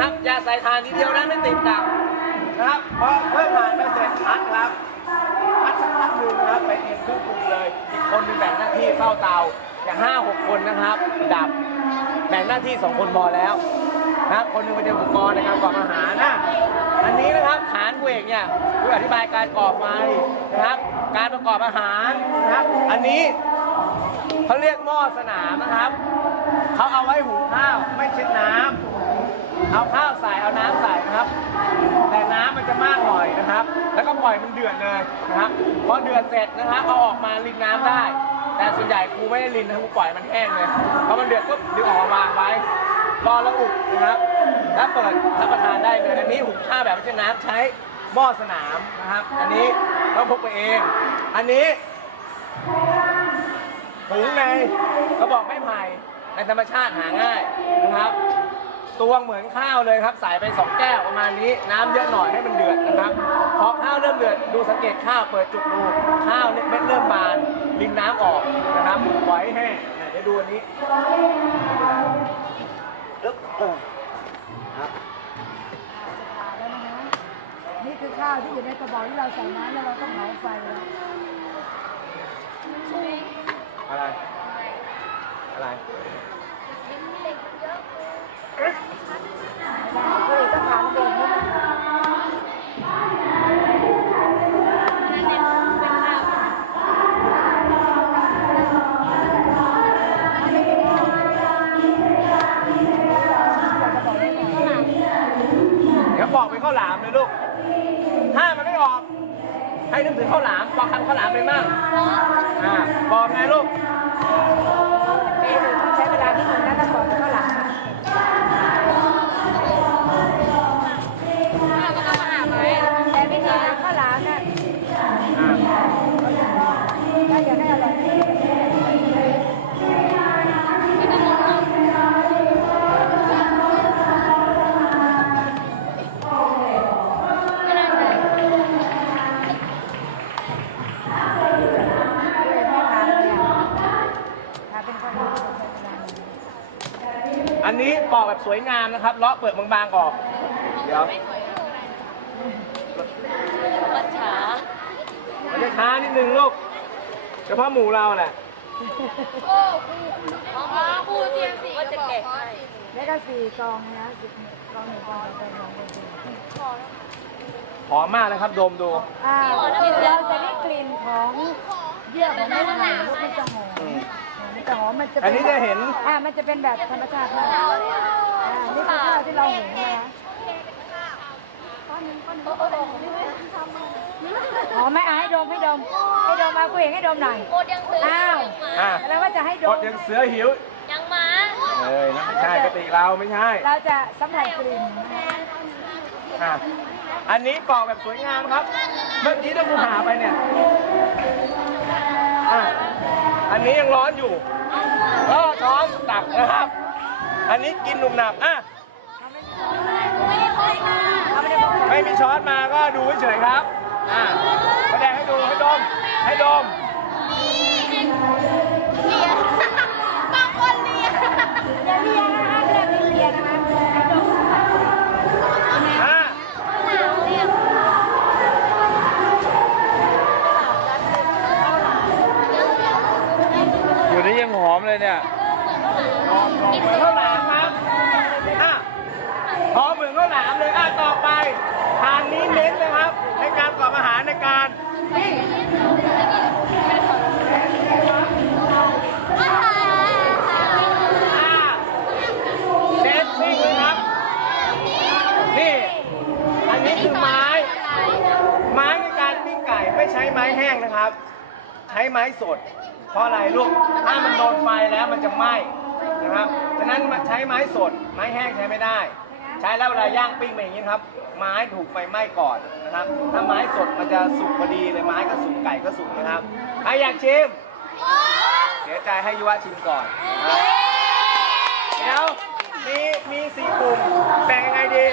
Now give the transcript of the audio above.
นะครับอย่าใส่ทานทีเดียวนะไม่ติดดับนะครับพอเพิ่มทานไปเสร็จพัดครับพัดสักพักหนึ่งนะครับไปเองเครื่องปรุงเลย อีกคนหนึงแบ่งหน้าที่เฝ้าเตาอย่างห้าหกคนนะครับ ดับแบ่งหน้าที่สองคนพอแล้วนะครับคนหนึงไปเตรียมอุปกรณ์ในการก่ออาหารนะอันนี้นะครับฐานเวกเนี่ยคืออธิบายการก่อไฟนะครับ การประกอบอาหารนะครับ อันนี้เขาเรียกหม้อสนามนะครับเขาเอาไว้หุงข้าวไม่เช็ดน้ำ เอาข้าวใส่เอาน้ำใส่นะครับ แต่น้ำมันจะมากหน่อยนะครับ แล้วก็ปล่อยมันเดือดเลยนะครับพอเดือดเสร็จนะครับเอาออกมารินน้ำได้ แต่ส่วนใหญ่ครูไม่ได้รินนะครูปล่อยมันแห้งเลยพอมันเดือดปุ๊บดึงออกมาวางไว้ รอแล้วอุบนะครับแล้วเปิดรับประทานได้เลยอันนี้หุงข้าวแบบไม่ใช่น้ำใช้หม้อสนามนะครับ อันนี้ต้องพกไปเอง อันนี้หุงในกระบอกไม้ไผ่ในธรรมชาติหาง่ายนะครับ ตวงเหมือนข้าวเลยครับ ใส่ไปสองแก้วประมาณนี้ น้ำเยอะหน่อยให้มันเดือดนะครับพอข้าวเริ่มเดือดดูสังเกตข้าวเปิดจุกดูข้าวเม็ดเริ่มบานรินน้ำออกนะครับปล่อยให้แห้งอะเดี๋ยวดูอันนี้ปึ๊บเออครับแล้วนะฮะนี่คือข้าวที่อยู่ในกระบอกที่เราใส่น้ำแล้วเราต้องเผาไฟแล้วอะไร อะไรก็เลยต้องถาม เด็กนี่จะบอกได้ไงเดี๋ยวบอกเป็นข้าวหลามเลยลูก ถ้ามันไม่ออก ให้นึกถึงข้าวหลามบอกคำข้าวหลามไปมั่งอ่าบอกไงลูกเอ๊ะต้องใช้เวลาที่นึงน อันนี้ปอกแบบสวยงามนะครับเลาะเปลือกบางๆออก เดี๋ยวมัจฉามันจะช้านิดนึงลูกเฉพาะหมูเราแหละโอ๋อครูเตรียมสีก็จะแกะให้แล้ก็สี่กองนะสิบกองหนึ่งกองสองกองสองกองหอมมากนะครับดมดูอ่าเราจะได้กลิ่นของเยื่อของไม้ไผ่ลูกมันจะหอม อืมมันจะหอมมันจะอันนี้จะเห็น อ่ามันจะเป็นแบบธรรมชาติมากอ่านี่คือข้าวที่เราหุงนะคะหอมไหมอะให้ดมให้ดม ให้ดมมาคุยให้ดมหน่อย โคตรยังเสืออ้าว อะแล้วว่าจะให้ดกมดยังเสือหิวยังมาเอ้ยนะไม่ใช่กติเราไม่ใช่เราจะสัมผัสกลิ่นนะคะอะอันนี้ปอกแบบสวยงามครับ เมื่อกี้ที่กูหาไปเนี่ยอะอันนี้ยังร้อนอยู่ ก็ช้อนตักนะครับ อันนี้กินหนุ่มหนับอะเอาไม่ได้บอกไม่มีช้อนมาก็ดูเฉยๆครับ อ่าแสดงให้ดูให้ดมให้ดม ยังหอมเลยเนี่ยหอมเหมือนข้าวหลามครับอะหอมเหมือนข้าวหลามเลยอะต่อไปทานนี้เน้นนะครับ ในการกระกอบอาหารในการอ่าเน้นปิ้เลยครับ นี่ อันนี้คือไม้ ไม้ในการปิ้งไก่ไม่ใช้ไม้แห้งนะครับ ใช้ไม้สด เพราะอะไรลูกถ้ามันโดนไฟแล้วมันจะไหม้นะครับฉะนั้นใช้ไม้สด ไม้แห้งใช้ไม่ได้ ใช้แล้วเวลาย่างปิ้งไปอย่างนี้ครับ ไม้ถูกไฟไหม้ก่อนนะครับ ถ้าไม้สดมันจะสุกพอดีเลยไม้ก็สุกไก่ก็สุกนะครับใครอยากชิมเสียใจให้ยุวะชิมก่อนเดี๋ยวมีมีสี่กลุ่มแบ่งยังไงดี